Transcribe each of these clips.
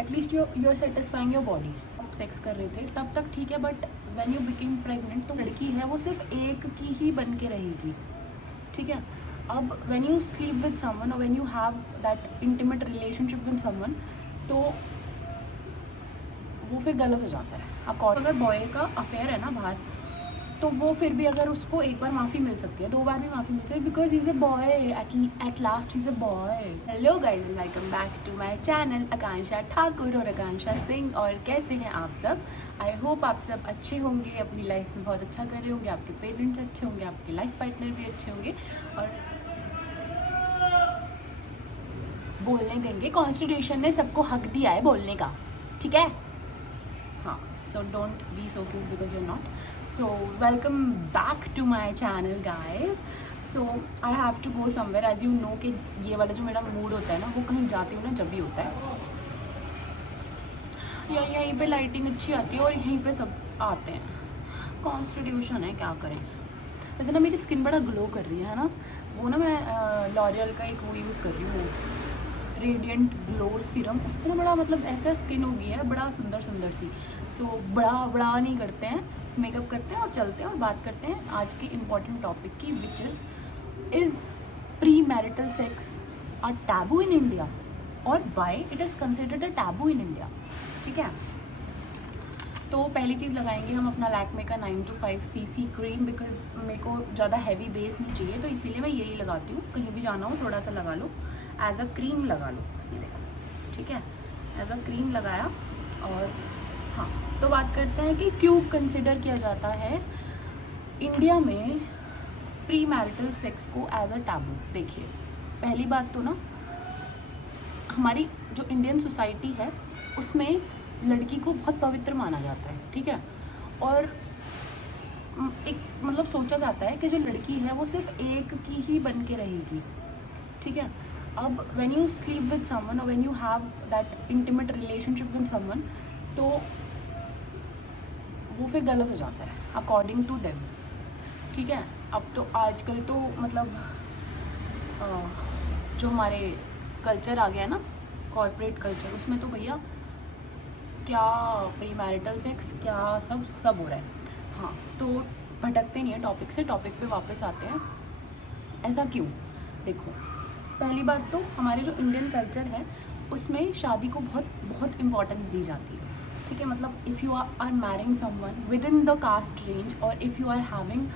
At least you are satisfying your body. आप sex कर रहे थे तब तक ठीक है, but when you became pregnant तो लड़की है वो सिर्फ एक की ही बन के रहेगी, ठीक है। अब when you sleep with someone और when you have that intimate relationship with someone तो वो फिर गलत हो जाता है। अगर बॉय का अफेयर है ना बाहर, तो वो फिर भी अगर उसको एक बार माफ़ी मिल सकती है, 2 बार भी माफ़ी मिल सकती है, because is a boy, at last is a boy. Hello guys and welcome back to my channel Akanksha Thakur और आकांक्षा सिंह। और कैसे हैं आप सब? आई होप आप सब अच्छे होंगे, अपनी लाइफ में बहुत अच्छा कर रहे होंगे, आपके पेरेंट्स अच्छे होंगे, आपके लाइफ पार्टनर भी अच्छे होंगे और बोलने देंगे। कॉन्स्टिट्यूशन ने सबको हक दिया है बोलने का, ठीक है। हाँ, so don't be so cute because you're not. So welcome back to my channel guys. So I have to go somewhere, as you know कि ये वाला जो मेरा मूड होता है ना, वो कहीं जाती हूँ ना जब भी होता है यार, यहीं पे लाइटिंग अच्छी आती है और यहीं पे सब आते हैं। कॉन्स्टिट्यूशन है, क्या करें। वैसे ना मेरी स्किन बड़ा ग्लो कर रही है ना, वो ना मैं लॉरियल का एक वो यूज़ कर रही हूँ, रेडिएंट ग्लो सीरम। उससे ना बड़ा मतलब ऐसा स्किन हो गई है, बड़ा सुंदर सुंदर सी। सो बड़ा नहीं करते हैं, मेकअप करते हैं और चलते हैं और बात करते हैं आज के इम्पॉर्टेंट टॉपिक की, which is premarital sex a taboo in India और why it is considered a taboo in India, ठीक है। तो पहली चीज़ लगाएंगे हम अपना लैक्मे का 925 CC क्रीम, बिकॉज मेरे को ज़्यादा हैवी बेस नहीं चाहिए, तो इसीलिए मैं यही लगाती हूँ। कहीं भी जाना हो थोड़ा सा लगा लो, एज अ क्रीम लगा लो, ये देखो, ठीक है। एज अ क्रीम लगाया। और हाँ, तो बात करते हैं कि क्यों कंसिडर किया जाता है इंडिया में प्री मैरिटल सेक्स को एज अ टैबू। देखिए, पहली बात तो ना, हमारी जो इंडियन सोसाइटी है उसमें लड़की को बहुत पवित्र माना जाता है, ठीक है। और एक मतलब सोचा जाता है कि जो लड़की है वो सिर्फ एक की ही बन के रहेगी, ठीक है। अब when you sleep with someone और when you have that intimate relationship with someone तो वो फिर गलत हो जाता है अकॉर्डिंग टू देम, ठीक है। अब तो आजकल तो मतलब जो हमारे कल्चर आ गया है ना, कॉर्पोरेट कल्चर, उसमें तो भैया क्या प्री मैरिटल सेक्स क्या सब हो रहा है। हाँ, तो भटकते नहीं है टॉपिक से, टॉपिक पे वापस आते हैं। ऐसा क्यों? देखो, पहली बात तो हमारे जो इंडियन कल्चर है उसमें शादी को बहुत इम्पोर्टेंस दी जाती है, ठीक है। मतलब if you are marrying someone within the caste range और if you are having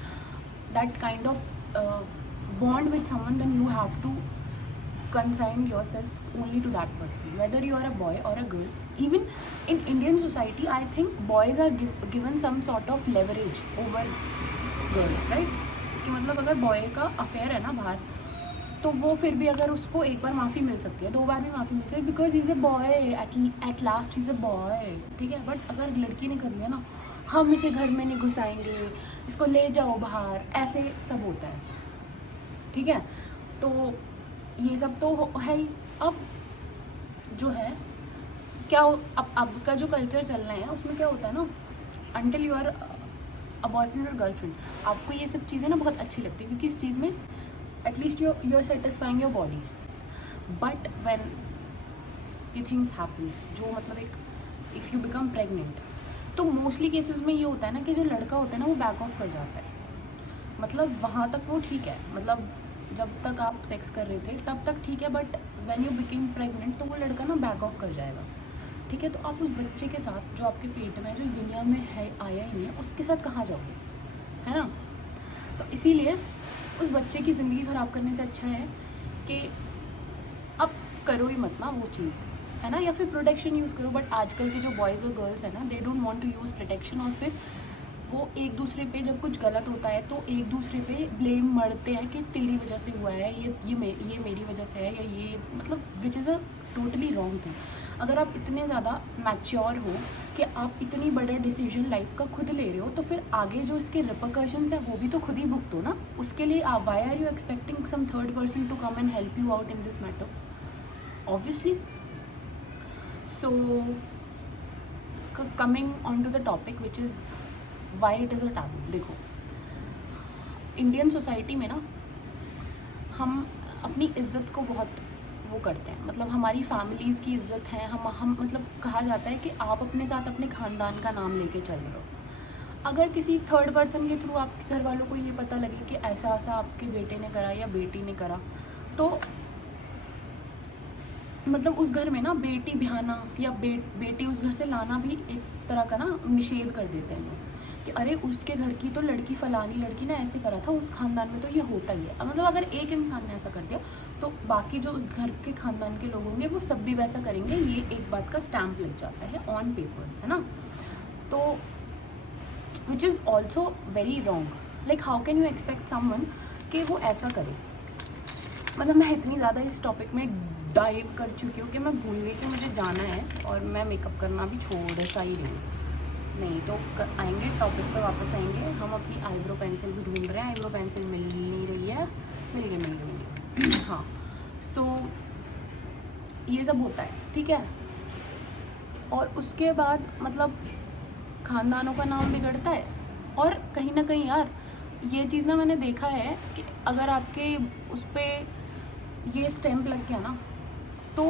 that kind of bond with someone, then you have to consign yourself only to that person, whether you are a boy or a girl. Even in Indian society, I think boys are given some sort of leverage over girls, right? कि मतलब अगर boy का affair है ना बाहर, तो वो फिर भी अगर उसको एक बार माफ़ी मिल सकती है, 2 बार भी माफ़ी मिल सकती है, because is a boy, at last is a boy, ठीक है। बट अगर लड़की ने कर लिया ना, हम इसे घर में नहीं घुसाएंगे, इसको ले जाओ बाहर, ऐसे सब होता है, ठीक है। तो ये सब तो है ही। अब जो है क्या, अब का जो कल्चर चल रहा है उसमें क्या होता है ना, until you are a boyfriend और गर्लफ्रेंड, आपको ये सब चीज़ें ना बहुत अच्छी लगती है, क्योंकि इस चीज़ में at least you are satisfying your body. But when the things happens, जो मतलब एक इफ़ यू बिकम प्रेग्नेंट, तो मोस्टली केसेस में ये होता है ना कि जो लड़का होता है ना वो बैक ऑफ कर जाता है। मतलब वहाँ तक वो ठीक है, मतलब जब तक आप सेक्स कर रहे थे तब तक ठीक है, but when you became pregnant तो वो लड़का ना बैक ऑफ कर जाएगा, ठीक है। तो आप उस बच्चे के साथ जो आपके पेट में, जो इस दुनिया में है, आया ही नहीं है, उसके साथ कहाँ जाओगे, है ना। तो इसीलिए उस बच्चे की ज़िंदगी ख़राब करने से अच्छा है कि अब करो ही मत ना वो चीज़, है ना, या फिर प्रोटेक्शन यूज़ करो। बट आजकल के जो बॉयज़ और गर्ल्स हैं ना, they don't want to use protection, और फिर वो एक दूसरे पे जब कुछ गलत होता है तो एक दूसरे पे ब्लेम मरते हैं कि तेरी वजह से हुआ है, ये मेरी वजह से है, या ये मतलब which is a totally wrong thing. अगर आप इतने ज़्यादा मैच्योर हो कि आप इतनी बड़ा डिसीजन लाइफ का खुद ले रहे हो, तो फिर आगे जो इसके रिपरकशंस हैं वो भी तो खुद ही भुगतो ना। उसके लिए आप why are you expecting some third person to come and help you out in this matter, obviously. So coming on to the topic which is why it is a taboo. देखो, इंडियन सोसाइटी में ना हम अपनी इज्जत को बहुत वो करते हैं, मतलब हमारी फैमिलीज़ की इज्जत है, हम मतलब कहा जाता है कि आप अपने साथ अपने ख़ानदान का नाम लेके चल रहे हो। अगर किसी थर्ड पर्सन के थ्रू आपके घर वालों को ये पता लगे कि ऐसा ऐसा आपके बेटे ने करा या बेटी ने करा, तो मतलब उस घर में ना बेटी ब्याहना या बेटी उस घर से लाना भी एक तरह का ना निषेध कर देते हैं लोग कि अरे उसके घर की तो लड़की, फलानी लड़की ने ऐसे करा था, उस खानदान में तो ये होता ही है। मतलब अगर एक इंसान ने ऐसा कर दिया तो बाकी जो उस घर के खानदान के लोग होंगे वो सब भी वैसा करेंगे, ये एक बात का स्टैम्प लग जाता है ऑन पेपर्स, है ना। तो which is also very wrong. Like how can you expect someone कि वो ऐसा करे। मतलब मैं इतनी ज़्यादा इस टॉपिक में डाइव कर चुकी हूँ कि मैं भूल गई कि मुझे जाना है और मैं मेकअप करना भी छोड़ सा ही रही हूँ। नहीं तो आएंगे टॉपिक पर वापस आएंगे। हम अपनी आईब्रो पेंसिल भी ढूंढ रहे हैं, आईब्रो पेंसिल मिल नहीं रही है। मिल गई हाँ। सो ये सब होता है, ठीक है। और उसके बाद मतलब ख़ानदानों का नाम बिगड़ता है। और कहीं ना कहीं यार ये चीज़ ना मैंने देखा है कि अगर आपके उस पर ये स्टैम्प लग गया ना, तो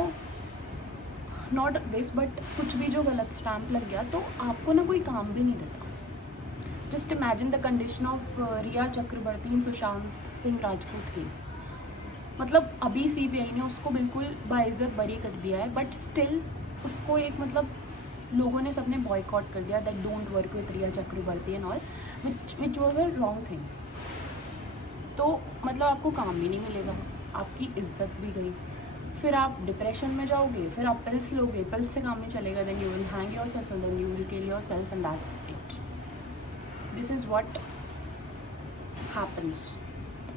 नॉट दिस बट कुछ भी जो गलत स्टैम्प लग गया तो आपको ना कोई काम भी नहीं देता। Just imagine the condition of Rhea Chakraborty in Sushant Singh Rajput case. मतलब अभी सीबीआई ने उसको बिल्कुल बाइज्जत बरी कर दिया है, बट स्टिल उसको एक मतलब लोगों ने सबने बॉयकॉट कर दिया that don't work with Rhea Chakraborty and all, which was a wrong thing. तो मतलब आपको काम भी नहीं मिलेगा, आपकी इज्जत भी गई, फिर आप डिप्रेशन में जाओगे, फिर आप पिल्स लोगे, पिल्स से काम नहीं चलेगा, then you will hang yourself and then you will kill yourself and that's it. This is what happens,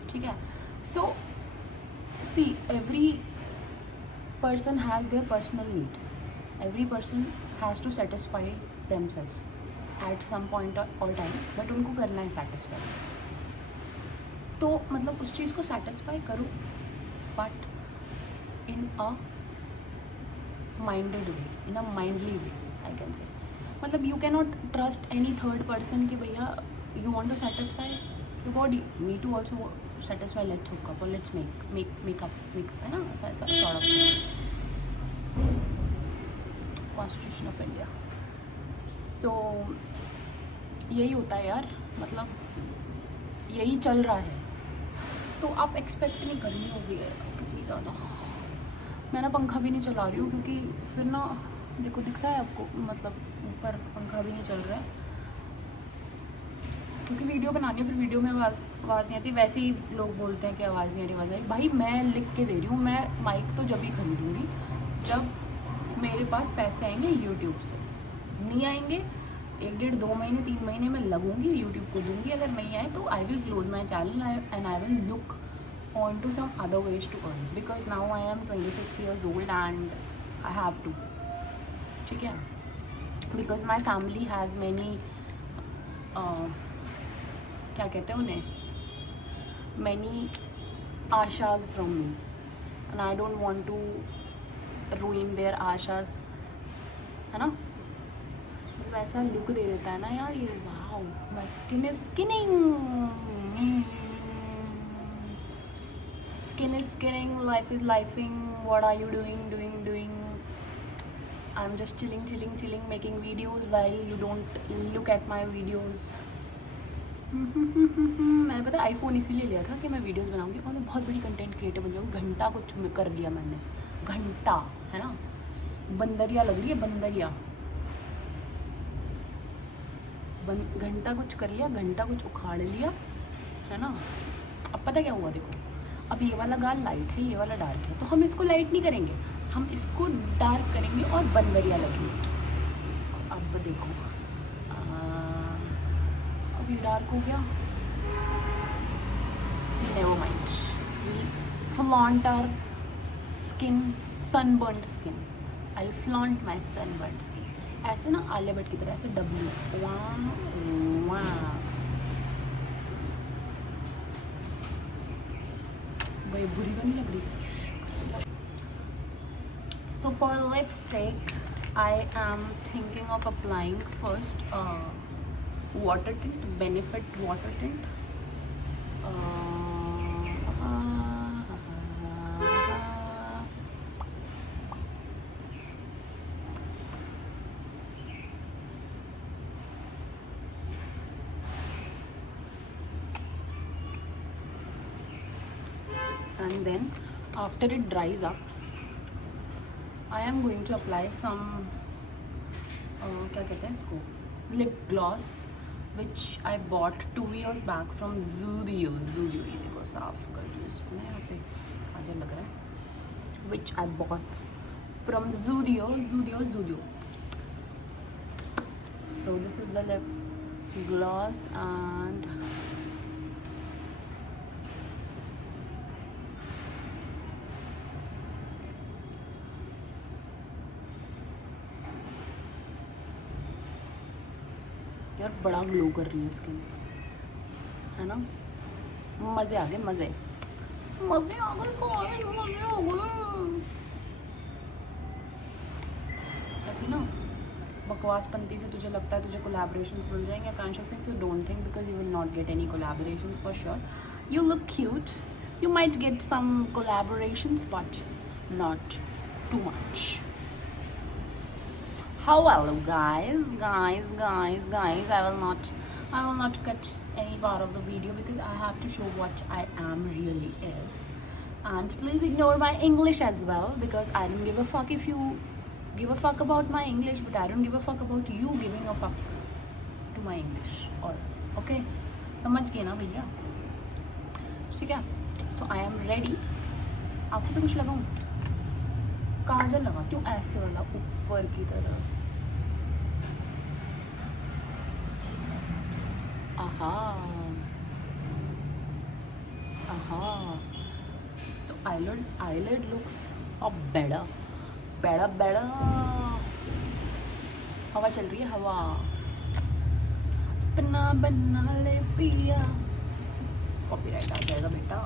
ठीक है। So see every person has their personal needs. Every person has to satisfy themselves at some point or time, but उनको करना है satisfy। तो मतलब उस चीज़ को satisfy करो, but in a minded way, in a mindly way, I can say। मतलब you cannot trust any third person कि भैया you want to satisfy your body, me too also satisfy, let's hook up or let's make up, है ना, ऐसा sort of constitution of India. So यही होता है यार, मतलब यही चल रहा है। तो आप एक्सपेक्ट नहीं, गर्मी हो गई है कितनी ज़्यादा। मैं ना पंखा भी नहीं चला रही हूँ क्योंकि फिर ना देखो दिख रहा है आपको, मतलब ऊपर पंखा भी नहीं चल रहा है क्योंकि वीडियो बनानी है, फिर वीडियो में आवाज़ नहीं आती। वैसे ही लोग बोलते हैं कि आवाज़ नहीं आ रही, आवाज़ आ रही। भाई मैं लिख के दे रही हूँ, मैं माइक तो जब ही खरीदूँगी जब मेरे पास पैसे आएंगे यूट्यूब से। नहीं आएंगे 1 डेढ़ 2 महीने 3 महीने में लगूंगी, यूट्यूब को दूंगी। अगर नहीं आए तो I will close my channel and I will look on to some other ways to earn, because now I am 26 years old and I have to, ठीक है। Because my family has many क्या कहते हैं उन्हें, many आशाज from me and I don't want to ruin their आशाज, है ना। मतलब ऐसा लुक दे देता है ना यार ये, wow my skin is skinning, life is lifing, what are you doing. I am just chilling making videos while you don't look at my videos. मैंने पता आईफोन इसीलिए लिया था कि मैं वीडियोस बनाऊंगी और मैं बहुत बड़ी कंटेंट क्रिएटर बन जाऊँगी। घंटा कुछ कर लिया मैंने, घंटा, है ना। बंदरिया लग रही है, बंदरिया। घंटा कुछ कर लिया, घंटा कुछ उखाड़ लिया, है ना। अब पता क्या हुआ, देखो अब ये वाला गाल लाइट है, ये वाला डार्क है, तो हम इसको लाइट नहीं करेंगे, हम इसको डार्क करेंगे और बंदरिया लगेंगे। अब देखो अब ये डार्क हो गया, never mind, we flaunt our skin, sunburned skin, I flaunt my sunburned skin. ऐसे ना आलिया भट्ट की तरह, ऐसे डब्ल्यू भाई बुरी तो नहीं लग रही। So for lipstick I am thinking of applying first water tint, benefit water tint. and then after it dries up I am going to apply some क्या कहते हैं इसको, lip gloss which I bought 2 years back from Zudio. ये देखो साफ कर दूँ इसको ना, यहाँ पे आजल लग रहा है, which I bought from Zudio. So this is the lip gloss and यार बड़ा ग्लो कर रही है स्किन, है ना। मज़े आ गए, मज़े आ गए। ऐसी ना बकवासपंती से तुझे लगता है तुझे कोलैबोरेशंस मिल जाएंगे conscious things, you don't think, because you will not get any collaborations for sure. You look cute, you might get some collaborations but not too much. Hello guys, I will not cut any part of the video because I have to show what I am really is. And please ignore my English as well because I don't give a fuck if you give a fuck about my English, but I don't give a fuck about you giving a fuck to my English. Or okay, समझ गए ना भैया, ठीक है. सो I am ready. आपको भी कुछ लगाऊं? काजल लगाती हूँ ऐसे वाला ऊपर की तरह. aha. So eyelid looks better. हवा चल रही है, हवा. बना ले पिया, कॉपीराइट आ जाएगा बेटा.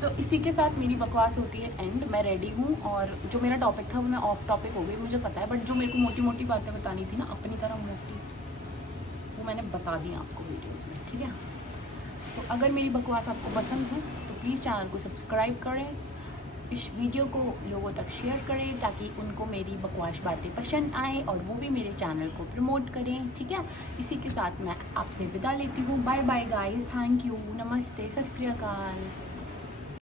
सो इसी के साथ मेरी बकवास होती है एंड. मैं रेडी हूँ और जो मेरा टॉपिक था वो मैं ऑफ टॉपिक हो गई, मुझे पता है, बट जो मेरे को मोटी बातें बतानी थी ना अपनी तरह मोटी, वो मैंने बता दी आपको वीडियोस में, ठीक है. तो अगर मेरी बकवास आपको पसंद है तो प्लीज़ चैनल को सब्सक्राइब करें, इस वीडियो को लोगों तक शेयर करें ताकि उनको मेरी बकवास बातें पसंद आए और वो भी मेरे चैनल को प्रमोट करें, ठीक है. इसी के साथ मैं आपसे विदा लेती हूँ. Bye bye guys, thank you, नमस्ते, सत श्री अकाल.